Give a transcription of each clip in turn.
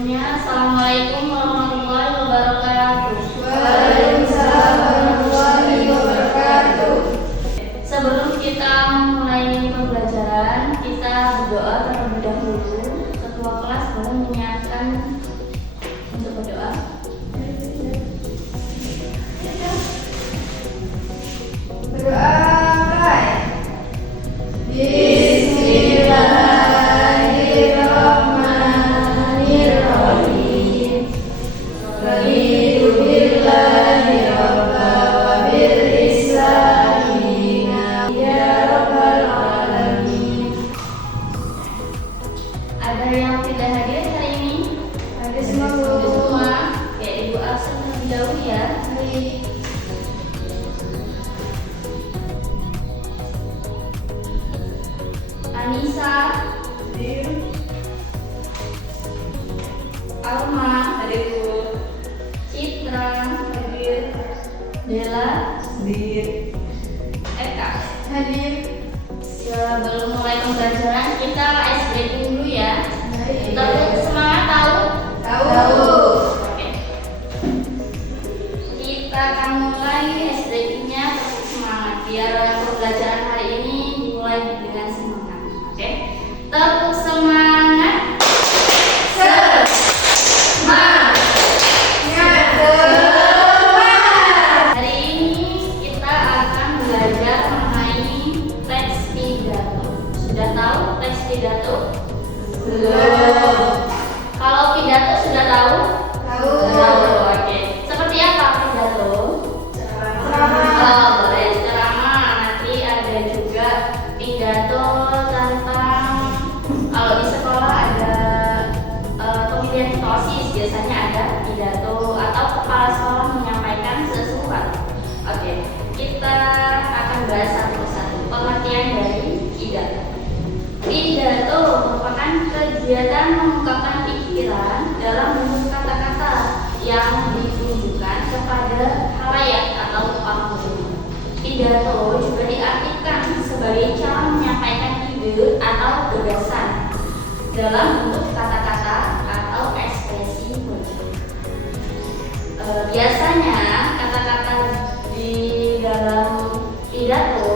Sebelumnya, Assalamualaikum warahmatullahi wabarakatuh. Waalaikumsalam warahmatullahi wabarakatuh. Sebelum kita mulai pembelajaran, kita berdoa terlebih dahulu. Ketua kelas boleh menyiapkan untuk berdoa. Berdoa Bismillahirrahmanirrahim. Raditu billahi rabba wa bil islami ya rabbal alamin. Ada yang tidak hadir hari ini? Hadir Semua. semua. Ya, Ibu absen terlebih dahulu ya. Anissa, Alma, hadir Bu. Citra, hadir. Dela, Eka. Hadir. Sebelum mulai pembelajaran, kita ice breaking dulu ya. Baik. Tetap semangat, tahu? Tahu. Oke. Kita akan mulai ice breakingnya, tetap semangat biar pembelajaran hari ini dimulai dengan semangat. Oke. Tepuk semangat. Hari ini kita akan belajar mengenai teks pidato. Sudah tahu teks pidato? Belum. Kalau pidato sudah tahu? Tahu. Oke. Seperti apa pidato? Ceramah. Boleh ceramah. Nanti ada juga pidato tentang, kalau di sekolah ada pemilihan ketua OSIS, biasanya ada pidato atau kepala sekolah menyampaikan sesuatu. Oke, kita akan bahas satu persatu pengertian dari pidato. Pidato merupakan kegiatan mengungkapkan pikiran dalam bentuk kata-kata yang ditujukan kepada khalayak atau orang umum. Pidato juga diartikan sebagai cara menyampaikan ide atau gagasan dalam bentuk kata-kata atau ekspresi wajah. Biasanya kata-kata di dalam pidato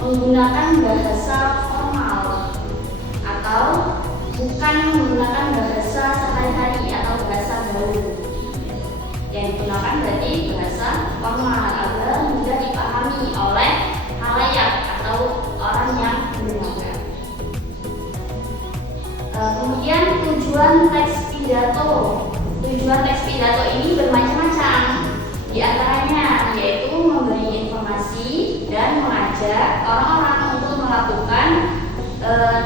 menggunakan bahasa formal atau bukan menggunakan bahasa sehari-hari atau bahasa gaul. Yang digunakan berarti bahasa formal agar mudah dipahami oleh khalayak atau orang yang mendengarkan. Kemudian tujuan teks pidato. Tujuan teks pidato ini bermacam-macam. Di antaranya yaitu memberi informasi dan mengajak orang-orang untuk melakukan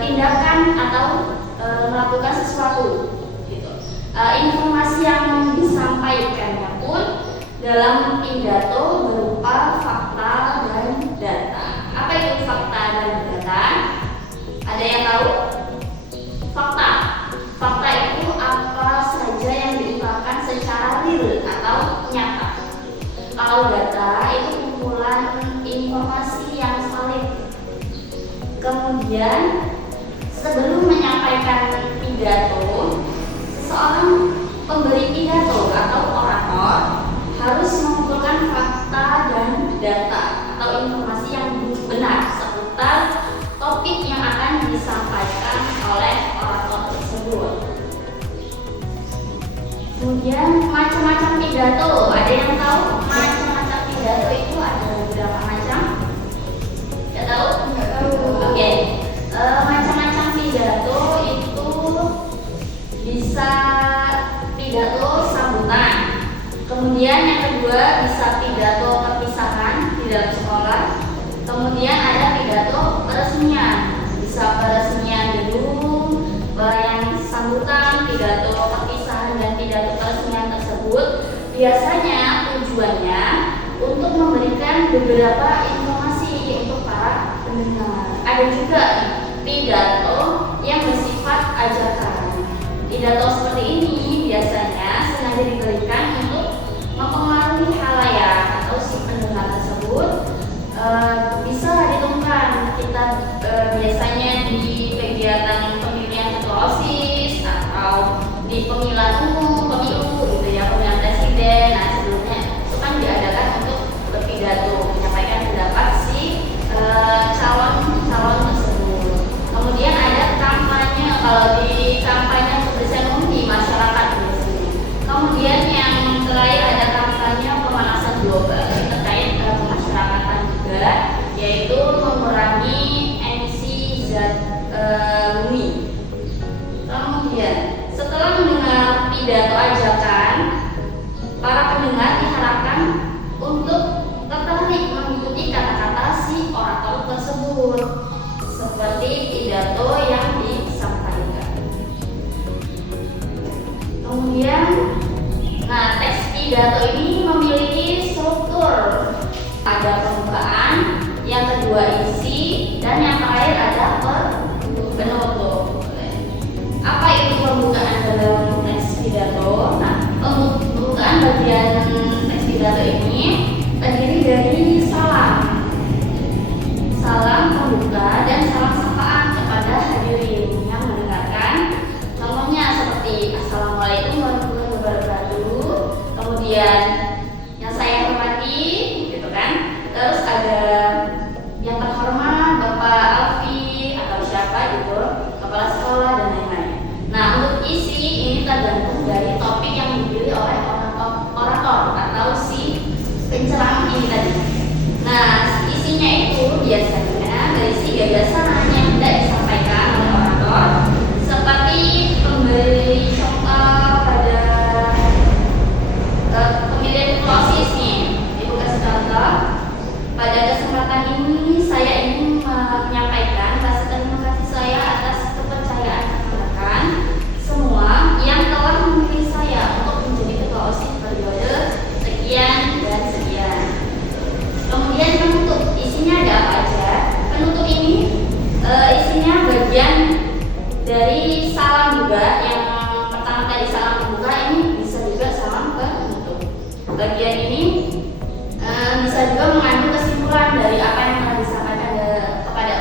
tindakan atau melakukan sesuatu. Gitu. Informasi yang disampaikannya pun dalam pidato berupa fakta dan data. Apa itu fakta dan data? Ada yang tahu? Fakta. Fakta itu apa saja yang diungkapkan secara real atau nyata. Kalau data itu kumpulan informasi yang valid. Kemudian sebelum menyampaikan pidato, seseorang pemberi pidato atau orator harus mengumpulkan fakta dan data atau informasi yang benar seputar topik yang akan disampaikan oleh orator tersebut. Kemudian macam-macam pidato, ada yang tahu macam-macam pidato itu ada berapa macam? Tidak tahu? Enggak tahu. Oke. Macam-macam pidato itu bisa pidato sambutan. Kemudian yang kedua bisa pidato perpisahan di dalam sekolah. Kemudian ada pidato peresmian, bisa peresmian gedung, yang sambutan, pidato perpisahan dan pidato peresmian tersebut biasanya tujuannya untuk memberikan beberapa informasi untuk para pendengar. Ada juga pidato yang bersifat ajakan. Pidato seperti ini biasanya sengaja diberikan untuk mempengaruhi khalayak atau si pendengar tersebut. Bisa ditemukan kita biasanya di kegiatan pemilihan ketua OSIS atau di isinya itu biasanya berisi gagasan yang tidak disampaikan oleh orator, seperti pemberi contoh pada pemilihan klosis nih. Ibu kasih contoh. Pada kesempatan ini saya ingin menyampaikan rasa terima kasih saya atas kepercayaan rekan-rekan semua yang telah memilih saya untuk menjadi ketua OSIS periode sekian dan sekian. Kemudian penutup, isinya ada apa aja? Penutup ini isinya bagian dari salam juga. Yang pertama tadi salam pembuka, ini bisa juga salam penutup. Bagian ini bisa juga mengandung kesimpulan dari apa yang telah disampaikan kepada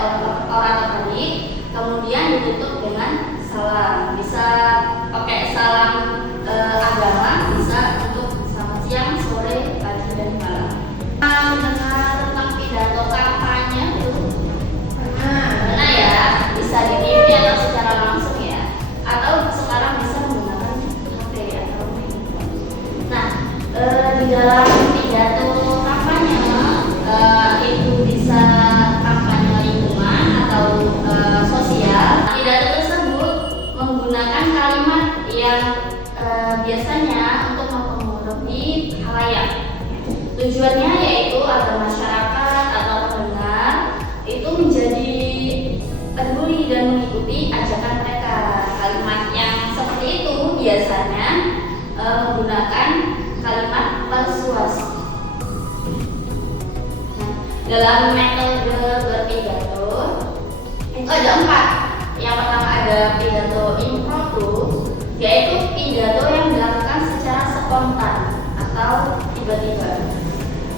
orator tadi. Kemudian ditutup dengan salam. Bisa pakai salam agama, bisa untuk selamat siang, sore, pagi, dan malam. Mendengar tentang pidato kampanye itu pernah ya, bisa di TV atau secara langsung ya, atau sekarang bisa menggunakan HP atau handphone. Nah, di dalam pidato kampanye itu bisa kampanye lingkungan atau sosial. Pidato tersebut menggunakan kalimat yang biasanya untuk mempengaruhi halayak. Tujuannya yaitu agar masyarakat atau pendengar itu menjadi peduli dan mengikuti ajakan mereka. Kalimat yang seperti itu biasanya menggunakan kalimat persuasi. Dalam metode berpidato itu ada 4. Yang pertama ada pidato impromptu, yaitu pidato yang dilakukan secara spontan atau tiba-tiba.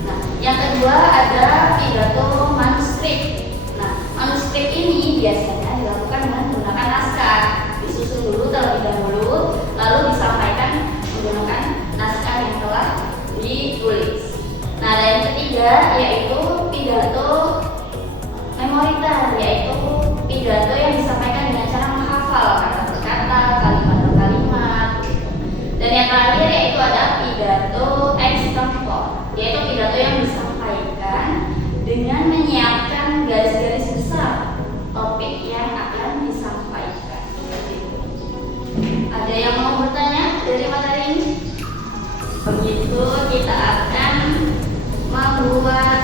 Nah, yang kedua ada pidato manuskrip. Nah, manuskrip ini biasanya dilakukan dengan menggunakan naskah, disusun dulu terlebih dahulu, lalu disampaikan menggunakan naskah yang telah ditulis. Nah, ada yang ketiga yaitu pidato memoriter, yaitu pidato yang disampaikan dengan cara menghafal kata per kata, kalimat per kalimat. Dan yang terakhir yaitu ada pidato extempore, yaitu pidato yang disampaikan dengan menyiapkan garis-garis besar topik yang akan disampaikan. Ada yang mau bertanya dari materi ini? Begitu kita akan membuat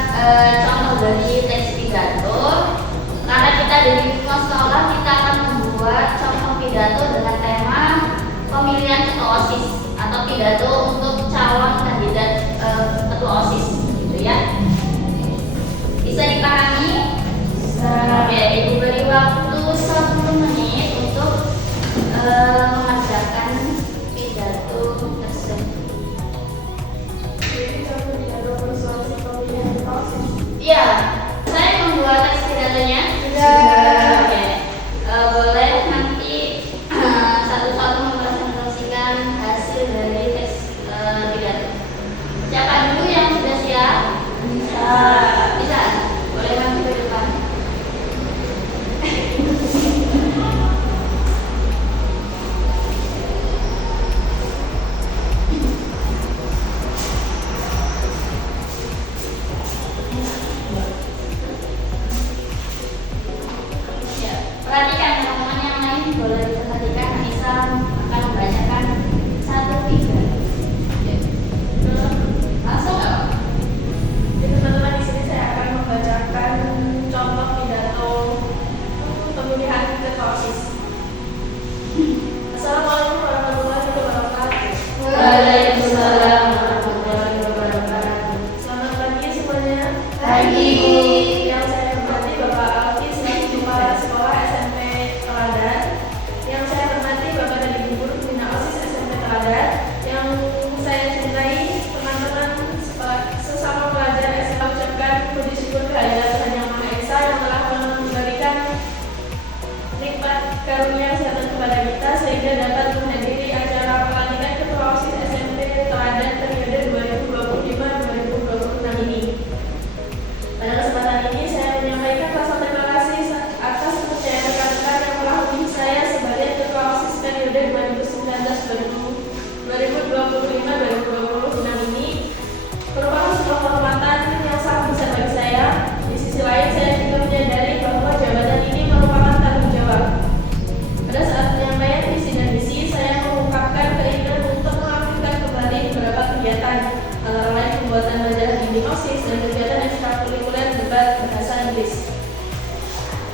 contoh dari teks pidato. Karena kita dari Hikmah Sekolah, kita akan membuat contoh pidato dengan tema pemilihan ketua OSIS atau pidato untuk calon kandidat ketua OSIS, gitu ya. Bisa dipahami? Ya, Ibu beri waktu 10 menit untuk mengerjakan pidato tersebut. Iya, saya membuat teks pidatonya. Oke. Boleh nanti satu-satu mempresentasikan hasil dari teks pidato. Siapa dulu yang sudah siap? Bisa. Boleh maju ke depan. kegiatan OSIS dan kegiatan ekstrakurikuler debat bahasa Inggris.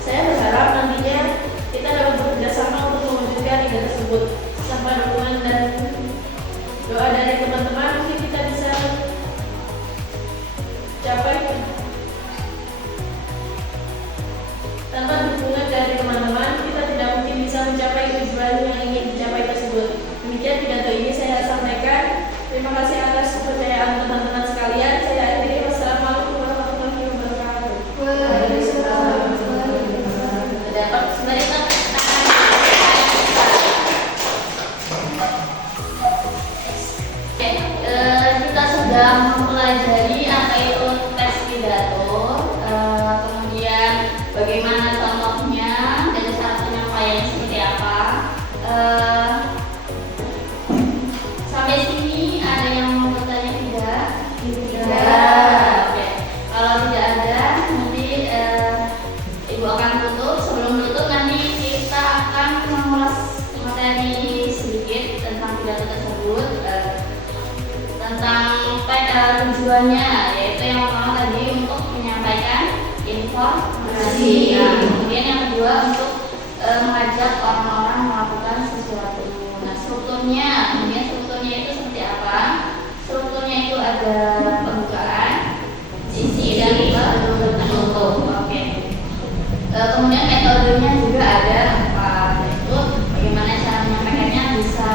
Saya berharap nantinya kita dapat bekerja sama untuk mewujudkan ide tersebut. Tanpa dukungan dan doa dari teman-teman, mungkin kita bisa capai. Tanpa dukungan dari teman-teman, kita tidak mungkin bisa mencapai tujuan yang ingin dicapai tersebut. Demikian pidato ini saya sampaikan. Terima kasih atas kepercayaan teman-teman sekalian. Saya akhiri. Wassalamualaikum warahmatullahi wabarakatuh. Waalaikumsalam. Dapat sebenarnya kita sudah mempelajari apa itu teks pidato, kemudian bagaimana contohnya dan cara penyampaian seperti apa. Sampai sini ada yang mau bertanya tidak? Tidak. Oke. Kalau tidak ada, nanti Ibu akan tutup. Sebelum tutup nanti kita akan mengulas materi sedikit tentang pidato tersebut, tentang tujuannya, yaitu yang pertama tadi untuk menyampaikan informasi. Nah, kemudian yang kedua untuk mengajak orang-orang melakukan sesuatu. Nah, kemudian strukturnya itu seperti apa? Strukturnya itu ada pembukaan, isi dan penutup. Oke. Kemudian metodenya juga ada empat, yaitu bagaimana cara menyampaikannya, bisa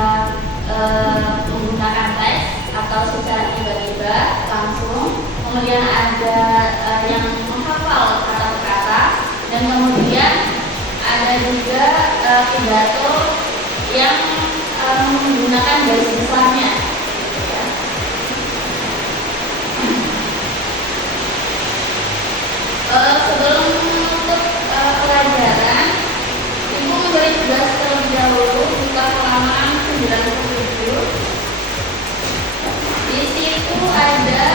menggunakan teks atau secara tiba-tiba langsung. Kemudian ada yang menghafal kata per kata, dan kemudian ada juga pidato yang menggunakan garis besarnya. Sebelum untuk pelajaran, Ibu memberi tugas terlebih dahulu buka halaman 97. Di situ ada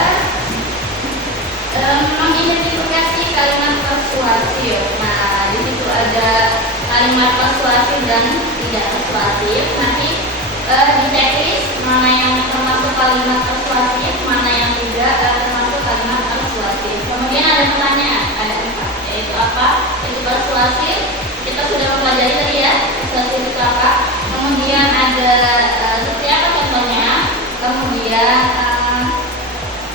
mengidentifikasi kalimat persuasif. Nah, di situ ada kalimat persuasif dan tidak persuasif. Nanti di checklist mana yang termasuk kalimat persuasif, mana yang tidak termasuk kalimat persuasif. Kemudian ada pertanyaan, ada empat, yaitu apa? Itu persuasif. Kita sudah mempelajari tadi ya, persuasif itu apa. Kemudian ada seperti apa contohnya. Kemudian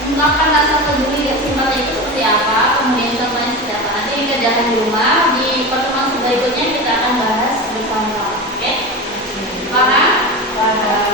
ungkapkan rasa peduli dan simpati itu seperti apa. Kemudian contohnya seperti apa. Nanti kerjakan di rumah. Di pertemuan berikutnya kita akan bahas bersama. Oke? Paham? Paham.